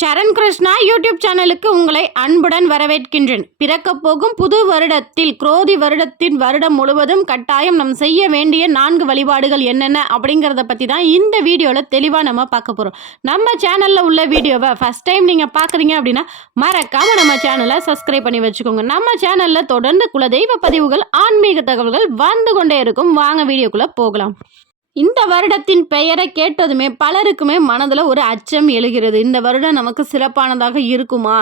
சரண் Krishna YouTube சேனலுக்கு உங்களை அன்புடன் வரவேற்கின்றேன். பிறக்கப் போகும் புது வருடத்தில் குரோதி வருடத்தின் வருடம் முழுவதும் கட்டாயம் நம்ம செய்ய வேண்டிய 4 வழிபாடுகள் என்னென்ன அப்படிங்கிறத பற்றி தான் இந்த வீடியோவில் தெளிவாக நம்ம பார்க்க போகிறோம். நம்ம சேனலில் உள்ள வீடியோவை ஃபஸ்ட் டைம் நீங்கள் பார்க்குறீங்க அப்படின்னா மறக்காமல் நம்ம சேனலை சப்ஸ்கிரைப் பண்ணி வச்சுக்கோங்க. நம்ம சேனலில் தொடர்ந்து குலதெய்வ பதிவுகள், ஆன்மீக தகவல்கள் வந்து கொண்டே இருக்கும். வாங்க வீடியோக்குள்ளே போகலாம். இந்த வருடத்தின் பெயரை கேட்டதுமே பலருக்குமே மனதில் ஒரு அச்சம் எழுகிறது. இந்த வருடம் நமக்கு சிறப்பானதாக இருக்குமா,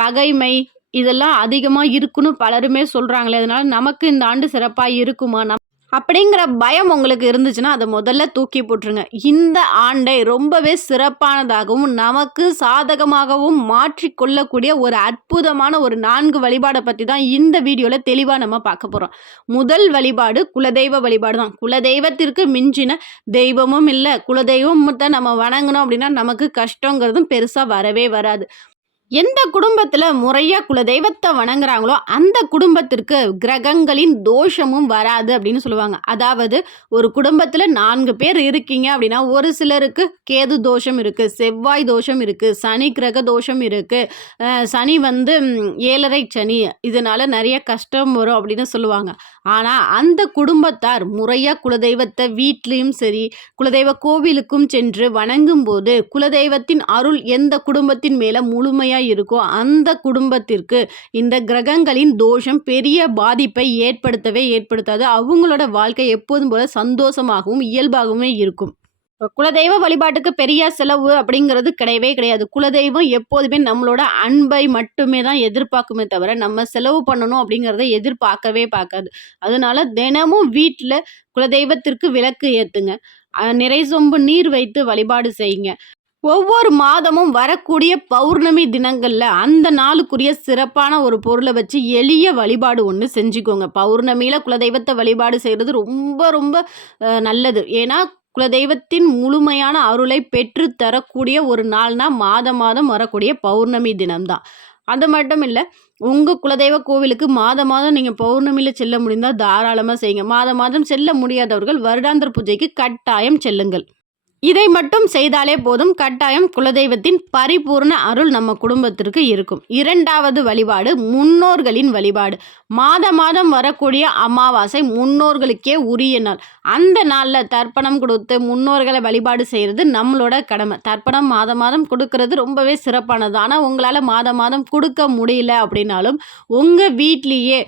பகைமை இதெல்லாம் அதிகமாக இருக்குன்னு பலருமே சொல்கிறாங்களே, அதனால் நமக்கு இந்த ஆண்டு சிறப்பாக இருக்குமா அப்படிங்கிற பயம் உங்களுக்கு இருந்துச்சுன்னா அதை முதல்ல தூக்கி போட்டுருங்க. இந்த ஆண்டை ரொம்பவே சிறப்பானதாகவும் நமக்கு சாதகமாகவும் மாற்றிக்கொள்ளக்கூடிய ஒரு அற்புதமான ஒரு 4 வழிபாடை பற்றி தான் இந்த வீடியோவில் தெளிவாக நம்ம பார்க்க போகிறோம். முதல் வழிபாடு குலதெய்வ வழிபாடு தான். குலதெய்வத்திற்கு மிஞ்சின தெய்வமும் இல்லை. குலதெய்வத்தை நம்ம வணங்கணும் அப்படின்னா நமக்கு கஷ்டங்கிறதும் பெருசாக வரவே வராது. எந்த குடும்பத்தில் முறையாக குலதெய்வத்தை வணங்குறாங்களோ அந்த குடும்பத்திற்கு கிரகங்களின் தோஷமும் வராது அப்படின்னு சொல்லுவாங்க. அதாவது ஒரு குடும்பத்தில் 4 பேர் இருக்கீங்க அப்படின்னா ஒரு சிலருக்கு கேது தோஷம் இருக்குது, செவ்வாய் தோஷம் இருக்குது, சனி கிரக தோஷம் இருக்குது, சனி வந்து 7.5 சனி, இதனால் நிறைய கஷ்டம் வரும் அப்படின்னு சொல்லுவாங்க. ஆனால் அந்த குடும்பத்தார் முறையாக குலதெய்வத்தை வீட்லேயும் சரி குலதெய்வ கோவிலுக்கும் சென்று வணங்கும் போது குலதெய்வத்தின் அருள் எந்த குடும்பத்தின் மேலே முழுமையாக இருக்கோ அந்த குடும்பத்திற்கு இந்த கிரகங்களின் தோஷம் பெரிய பாதிப்பை ஏற்படுத்தாது. அவங்களோட வாழ்க்கை எப்போதும் போல சந்தோஷமாகவும் இயல்பாகவுமே இருக்கும். குலதெய்வ வழிபாட்டுக்கு பெரிய செலவு அப்படிங்கிறது கிடையவே கிடையாது. குலதெய்வம் எப்போதுமே நம்மளோட அன்பை மட்டுமே தான் எதிர்பார்க்குமே தவிர நம்ம செலவு பண்ணணும் அப்படிங்கிறத எதிர்பார்க்கவே பார்க்காது. அதனால தினமும் வீட்டில் குலதெய்வத்திற்கு விளக்கு ஏற்றுங்க, நிறை சொம்பு நீர் வைத்து வழிபாடு செய்யுங்க. ஒவ்வொரு மாதமும் வரக்கூடிய பௌர்ணமி தினங்களில் அந்த நாளுக்குரிய சிறப்பான ஒரு பொருளை வச்சு எளிய வழிபாடு ஒன்று செஞ்சுக்கோங்க. பௌர்ணமியில் குலதெய்வத்தை வழிபாடு செய்கிறது ரொம்ப ரொம்ப நல்லது. ஏன்னா குலதெய்வத்தின் முழுமையான அருளை பெற்று தரக்கூடிய ஒரு நாள்னா மாதம் வரக்கூடிய பௌர்ணமி தினம்தான். அது மட்டும் இல்லை, உங்கள் குலதெய்வ கோவிலுக்கு மாதம் நீங்கள் பௌர்ணமியில் செல்ல முடிந்தால் தாராளமாக செய்யுங்க. மாதம் செல்ல முடியாதவர்கள் வருடாந்திர பூஜைக்கு கட்டாயம் செல்லுங்கள். இதை மட்டும் செய்தாலே போதும், கட்டாயம் குலதெய்வத்தின் பரிபூர்ண அருள் நம்ம குடும்பத்திற்கு இருக்கும். 2வது வழிபாடு முன்னோர்களின் வழிபாடு. மாதம் வரக்கூடிய அமாவாசை முன்னோர்களுக்கே உரிய நாள். அந்த நாளில் தர்ப்பணம் கொடுத்து முன்னோர்களை வழிபாடு செய்கிறது நம்மளோட கடமை. தர்ப்பணம் மாதம் கொடுக்கறது ரொம்பவே சிறப்பானது. ஆனால் உங்களால் மாதம் கொடுக்க முடியல அப்படின்னாலும் உங்கள் வீட்லேயே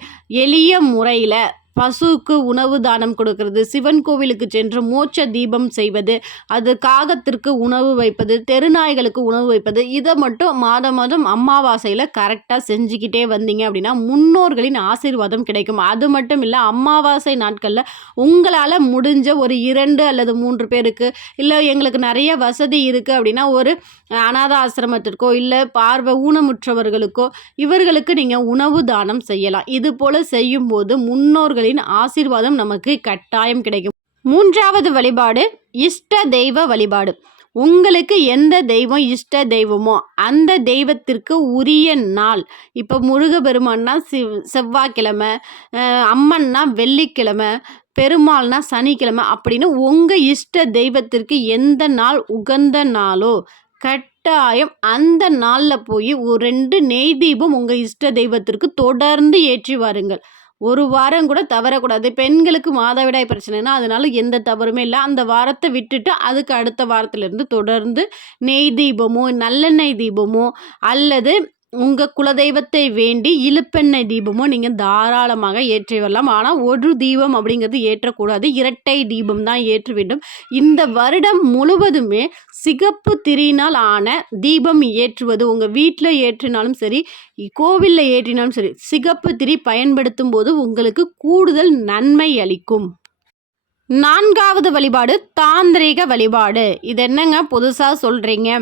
எளிய முறையில் பசுவுக்கு உணவு தானம் கொடுக்கறது, சிவன் கோவிலுக்கு சென்று மோட்ச தீபம் செய்வது, அது காகத்திற்கு உணவு வைப்பது, தெருநாய்களுக்கு உணவு வைப்பது, இதை மட்டும் மாதம் அமாவாசையில் கரெக்டாக செஞ்சுக்கிட்டே வந்தீங்க அப்படின்னா முன்னோர்களின் ஆசீர்வாதம் கிடைக்கும். அது மட்டும் இல்லை, அமாவாசை நாட்களில் உங்களால் முடிஞ்ச ஒரு 2 அல்லது 3 பேருக்கு, இல்லை எங்களுக்கு நிறைய வசதி இருக்குது அப்படின்னா ஒரு அநாத ஆசிரமத்திற்கோ இல்லை பார்வை ஊனமுற்றவர்களுக்கோ இவர்களுக்கு நீங்கள் உணவு தானம் செய்யலாம். இது போல் செய்யும்போது முன்னோர்களின் ஆசீர்வாதம் நமக்கு கட்டாயம் கிடைக்கும். 3வது வழிபாடு இஷ்ட தெய்வ வழிபாடு. உங்களுக்கு எந்த தெய்வம் இஷ்ட தெய்வமோ அந்த தெய்வத்திற்கு உரிய நாள். இப்போ முருகப்பெருமான்னா செவ்வாய்க்கிழமை, அம்மன்னா வெள்ளிக்கிழமை, பெருமாள்னா சனிக்கிழமை அப்படின்னு உங்கள் இஷ்ட தெய்வத்திற்கு எந்த நாள் உகந்த நாளோ கட்டாயம் அந்த நாளில் போய் ஒரு 2 நெய் தீபம் உங்கள் இஷ்ட தெய்வத்திற்கு தொடர்ந்து ஏற்றி வாருங்கள். ஒரு வாரம் கூட தவறக்கூடாது. பெண்களுக்கு மாதவிடாய் பிரச்சனைனா அதனால எந்த தவறுமே இல்லை. அந்த வாரத்தை விட்டுட்டு அதுக்கு அடுத்த வாரத்திலிருந்து தொடர்ந்து நெய் தீபமோ நல்லெண்ணெய் தீபமோ அல்லது உங்கள் குலதெய்வத்தை வேண்டி இழுப்பெண்ணெய் தீபமோ நீங்கள் தாராளமாக ஏற்றி வரலாம். ஆனால் ஒரு தீபம் அப்படிங்கிறது ஏற்றக்கூடாது, 2 தீபம் தான் ஏற்ற வேண்டும். இந்த வருடம் முழுவதுமே சிகப்பு திரியினால் ஆன தீபம் ஏற்றுவது, உங்கள் வீட்டில் ஏற்றினாலும் சரி கோவிலில் ஏற்றினாலும் சரி, சிகப்பு திரி பயன்படுத்தும் போது உங்களுக்கு கூடுதல் நன்மை அளிக்கும். 4வது வழிபாடு தாந்திரீக வழிபாடு. இது என்னங்க புதுசாக சொல்கிறீங்க?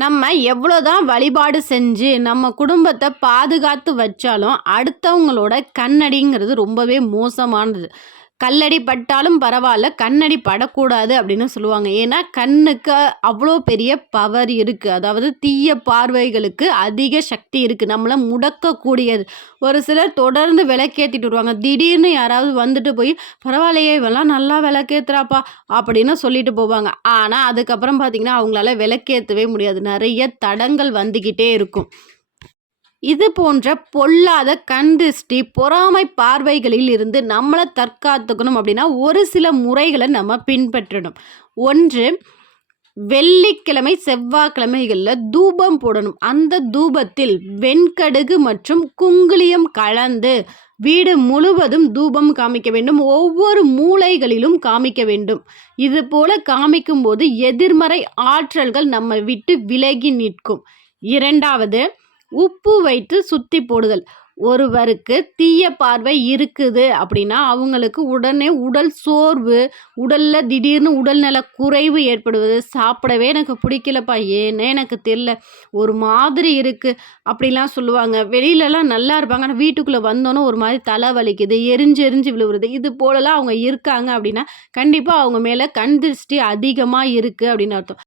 நம்ம எவ்வளோதான் வழிபாடு செஞ்சு நம்ம குடும்பத்தை பாதுகாத்து வச்சாலும் அடுத்தவங்களோட கண்ணடிங்கிறது ரொம்பவே மோசமானது. கல்லடி பட்டாலும் பரவாயில்ல, கண்ணடி படக்கூடாது அப்படின்னு சொல்லுவாங்க. ஏன்னா கண்ணுக்கு அவ்வளோ பெரிய பவர் இருக்குது. அதாவது தீய பார்வைகளுக்கு அதிக சக்தி இருக்குது, நம்மளை முடக்கக்கூடியது. ஒரு சிலர் தொடர்ந்து விளக்கேற்றிட்டு வருவாங்க. திடீர்னு யாராவது வந்துட்டு போய் பரவாயில்லையே இவெல்லாம் நல்லா விளக்கேற்றுறாப்பா அப்படின்னு சொல்லிட்டு போவாங்க. ஆனால் அதுக்கப்புறம் பார்த்திங்கன்னா அவங்களால விளக்கேற்றவே முடியாது. நிறைய தடங்கள் வந்துக்கிட்டே இருக்கும். இது போன்ற பொல்லாத கண் திருஷ்டி, பொறாமை பார்வைகளில் இருந்து நம்மளை தற்காத்துக்கணும் அப்படின்னா ஒரு சில முறைகளை நம்ம பின்பற்றணும். ஒன்று, வெள்ளிக்கிழமை செவ்வாய்க்கிழமைகளில் தூபம் போடணும். அந்த தூபத்தில் வெண்கடுகு மற்றும் குங்குலியம் கலந்து வீடு முழுவதும் தூபம் காமிக்க வேண்டும். ஒவ்வொரு மூலைகளிலும் காமிக்க வேண்டும். இது போல காமிக்கும் போது எதிர்மறை ஆற்றல்கள் நம்ம விட்டு விலகி நிற்கும். இரண்டாவது, உப்பு வைத்து சுத்தி போடுதல். ஒருவருக்கு தீய பார்வை இருக்குது அப்படின்னா அவங்களுக்கு உடனே உடல் சோர்வு, உடலில் திடீர்னு உடல்நல குறைவு ஏற்படுவது, சாப்பிடவே எனக்கு பிடிக்கலப்பா, ஏன்னே எனக்கு தெரில, ஒரு மாதிரி இருக்குது அப்படிலாம் சொல்லுவாங்க. வெளியிலலாம் நல்லா இருப்பாங்க, ஆனால் வீட்டுக்குள்ளே வந்தோன்னே ஒரு மாதிரி தலை வலிக்குது, எரிஞ்சு எரிஞ்சு விழுவுறது, இது போலலாம் அவங்க இருக்காங்க அப்படின்னா கண்டிப்பாக அவங்க மேலே கண் திருஷ்டி அதிகமாக இருக்குது அப்படின்னு அர்த்தம்.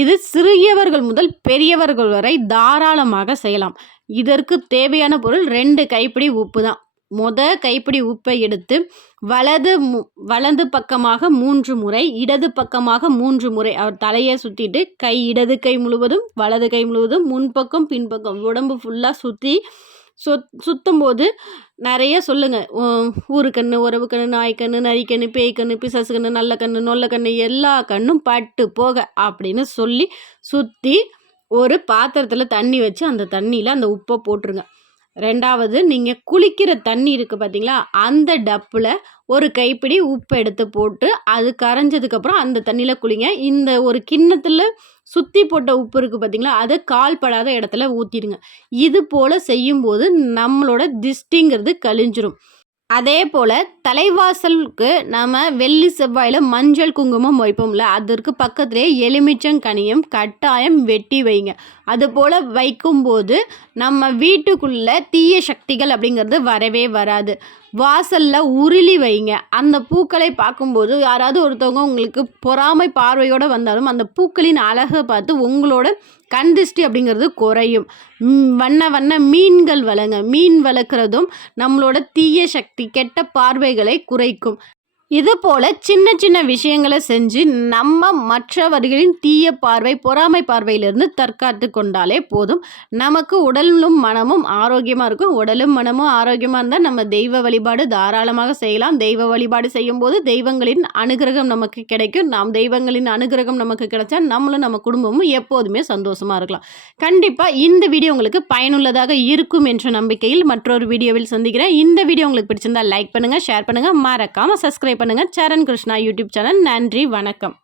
இது சிறியவர்கள் முதல் பெரியவர்கள் வரை தாராளமாக செய்யலாம். இதற்கு தேவையான பொருள் 2 கைப்பிடி உப்பு தான். கைப்பிடி உப்பை எடுத்து வலது பக்கமாக 3 முறை, இடது பக்கமாக 3 முறை அவர் தலையை சுற்றிட்டு இடது கை முழுவதும், வலது கை முழுவதும், முன்பக்கம் பின்பக்கம் உடம்பு ஃபுல்லாக சுற்றும் போது நிறைய சொல்லுங்கள். ஊரு கண்ணு, உறவு கண்ணு, நாய்க்கண்ணு, நரிக்கண்ணு, பேய்க்கண்ணு, பிசாசு கண்ணு, நல்ல கண்ணு, நொல்ல கண்ணு, எல்லா கண்ணும் பட்டு போக அப்படின்னு சொல்லி சுற்றி ஒரு பாத்திரத்தில் தண்ணி வச்சு அந்த தண்ணியில் அந்த உப்பை போட்டுருங்க. ரெண்டாவது, நீங்கள் குளிக்கிற தண்ணி இருக்குது பார்த்தீங்களா, அந்த டப்பில் ஒரு கைப்பிடி உப்பு எடுத்து போட்டு அது கரைஞ்சதுக்கப்புறம் அந்த தண்ணியில் குளிங்க. இந்த ஒரு கிண்ணத்தில் சுற்றி போட்ட உப்பு இருக்குது பார்த்தீங்களா, அதை கால்படாத இடத்துல ஊற்றிடுங்க. இது போல் செய்யும்போது நம்மளோட திஷ்டிங்கிறது கழிஞ்சிரும். அதே போல் தலைவாசலுக்கு நம்ம வெள்ளி செவ்வாயில் மஞ்சள் குங்குமம் வைப்போம்ல, அதற்கு பக்கத்துலேயே எலுமிச்சங்கனியும் கட்டாயம் வெட்டி வைங்க. அதுபோல் வைக்கும்போது நம்ம வீட்டுக்குள்ளே தீய சக்திகள் அப்படிங்கிறது வரவே வராது. வாசலில் உருளி வைங்க. அந்த பூக்களை பார்க்கும்போது யாராவது ஒருத்தவங்க உங்களுக்கு பொறாமை பார்வையோடு வந்தாலும் அந்த பூக்களின் அழகை பார்த்து உங்களோட கண் திருஷ்டி அப்படிங்கிறது குறையும். வண்ண மீன்கள் மீன் வளர்க்குறதும் நம்மளோட தீய சக்தி, கெட்ட பார்வைகளை குறைக்கும். இது போல் சின்ன சின்ன விஷயங்களை செஞ்சு நம்ம மற்றவர்களின் தீய பார்வை, பொறாமை பார்வையிலிருந்து தற்காத்து கொண்டாலே போதும். நமக்கு உடலும் மனமும் ஆரோக்கியமாக இருக்கும். உடலும் மனமும் ஆரோக்கியமாக இருந்தால் நம்ம தெய்வ வழிபாடு தாராளமாக செய்யலாம். தெய்வ வழிபாடு செய்யும்போது தெய்வங்களின் அனுகிரகம் நமக்கு கிடைக்கும். தெய்வங்களின் அனுகிரகம் நமக்கு கிடைச்சா நம்மளும் நம்ம குடும்பமும் எப்போதுமே சந்தோஷமாக இருக்கலாம். கண்டிப்பாக இந்த வீடியோ உங்களுக்கு பயனுள்ளதாக இருக்கும் என்ற நம்பிக்கையில் மற்றொரு வீடியோவில் சந்திக்கிறேன். இந்த வீடியோ உங்களுக்கு பிடிச்சிருந்தால் லைக் பண்ணுங்கள், ஷேர் பண்ணுங்கள், மறக்காமல் சப்ஸ்கிரைப் பண்ணுங்கள். சரண் கிருஷ்ணா யூடியூப் சேனல். நன்றி, வணக்கம்.